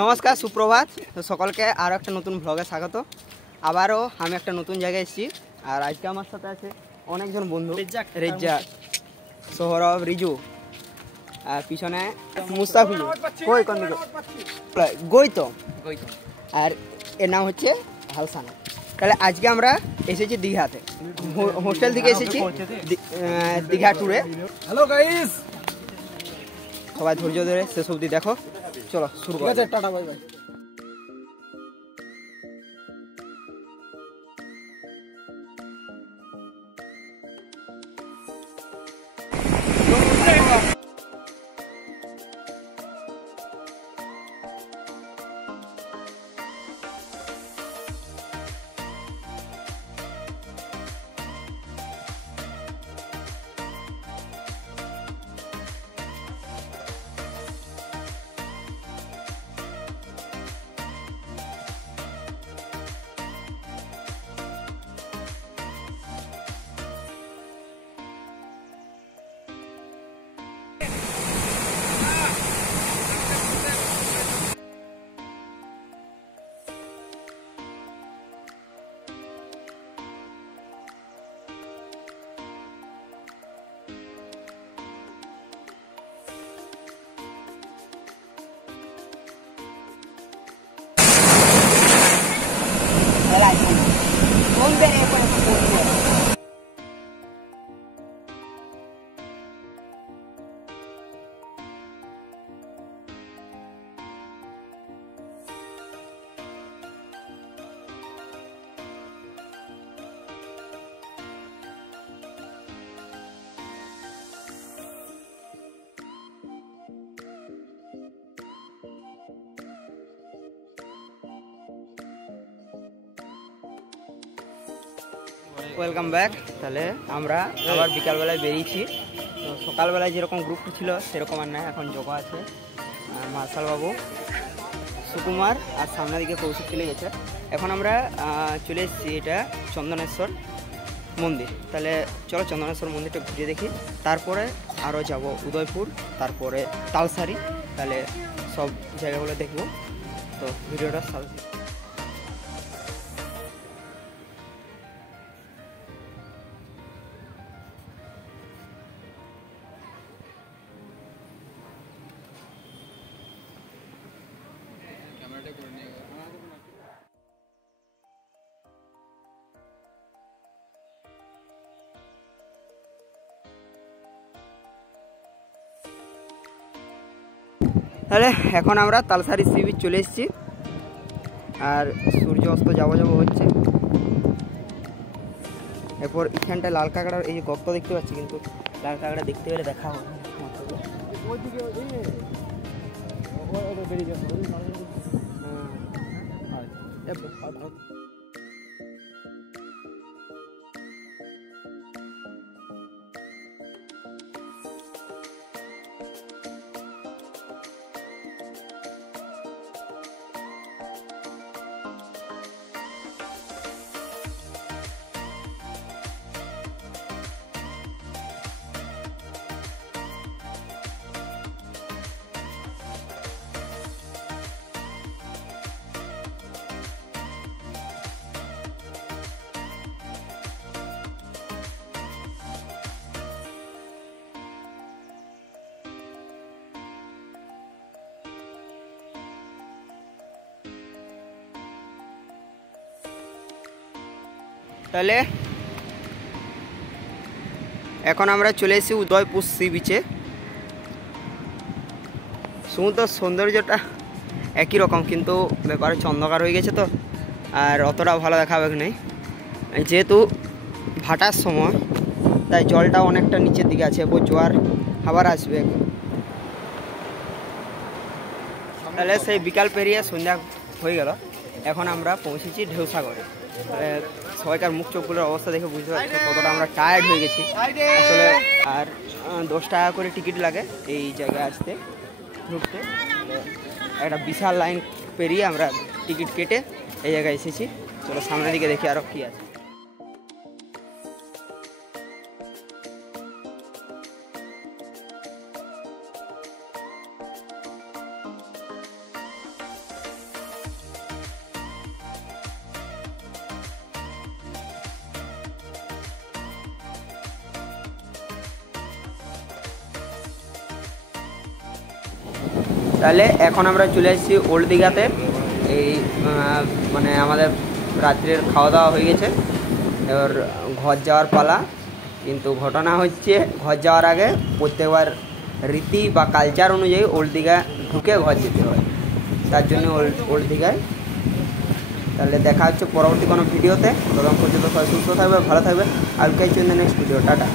নমস্কার, সুপ্রভাত। তো সকলকে আরও একটা নতুন ব্লগে স্বাগত। আবারও আমি একটা নতুন জায়গায় এসেছি, আর আজকে আমার সাথে আছে অনেকজন বন্ধু। রেজ্জাক, সোহরব, রিজু, আর পিছনে মুস্তাফিজ। কই কোন দিকে? গৈতম। আর এর নাম হচ্ছে হালসানা। তাহলে আজকে আমরা এসেছি দীঘাতে, হোস্টেল থেকে এসেছি দীঘা ট্যুরে। হ্যালো গাইস, সবাই ধৈর্য ধরে শেষ অবধি দেখো। চলো শুরু করা যাক। Tata bye bye. Welcome back. তাহলে আমরা আবার বিকালবেলায় বেরিয়েছি। তো সকালবেলায় যেরকম গ্রুপটা ছিল সেরকম আর নয়, এখন যোগা আছে, মার্শাল বাবু, সুকুমার, আর সামনের দিকে কৌশিক চলে গেছে। এখন আমরা চলে এসেছি এটা চন্দনেশ্বর মন্দির। তাহলে চলো চন্দনেশ্বর মন্দিরটা ঘুরে দেখি, তারপরে আরও যাব উদয়পুর, তারপরে তালসারি। তাহলে সব জায়গাগুলো দেখব। তো ভিডিওটা সাথে। তাহলে এখন আমরা তালসারি সি বিচ চলে এসেছি, আর সূর্য অস্ত যাবো হচ্ছে। এরপর এখানটায় লাল কাঁকড়ার এই যে গর্ত দেখতে পাচ্ছি, কিন্তু লাল কাঁকড়া দেখতে পেলে দেখা হবে। তাহলে এখন আমরা চলে এসেছি উদয়পুর সি বিচে। সমুদ্র সৌন্দর্যটা একই রকম, কিন্তু ব্যাপারে অন্ধকার হয়ে গেছে, তো আর অতটা ভালো দেখাবে নেই। যেহেতু ভাটার সময়, তাই জলটা অনেকটা নিচের দিকে আছে, এরপর জোয়ার আবার আসবে। তাহলে সেই বিকাল পেরিয়ে সন্ধ্যা হয়ে গেল, এখন আমরা পৌঁছেছি ঢেউসাগরে। সবাইকার মুখ চোখগুলোর অবস্থা দেখে বুঝতে পারছি কতটা আমরা টায়ার্ড হয়ে গেছি আসলে। আর 10 টাকা করে টিকিট লাগে এই জায়গায় আসতে, ঢুকতে। একটা বিশাল লাইন পেরিয়ে আমরা টিকিট কেটে এই জায়গায় এসেছি। চলো সামনের দিকে দেখি আরও কী আছে। তাহলে এখন আমরা চলে এসেছি ওল্ড দীঘাতে। এই মানে আমাদের রাত্রের খাওয়া দাওয়া হয়ে গেছে, এবার ঘর যাওয়ার পালা। কিন্তু ঘটনা হচ্ছে ঘর যাওয়ার আগে প্রত্যেকবার রীতি বা কালচার অনুযায়ী ওল্ড দীঘা ঢুকে ঘর যেতে হয়, তার জন্য ওল্ড দীঘায়। তাহলে দেখা হচ্ছে পরবর্তী কোনো ভিডিওতে। তখন পর্যন্ত সবাই সুস্থ থাকবে, ভালো থাকবে। আর catch in the next video. Tata.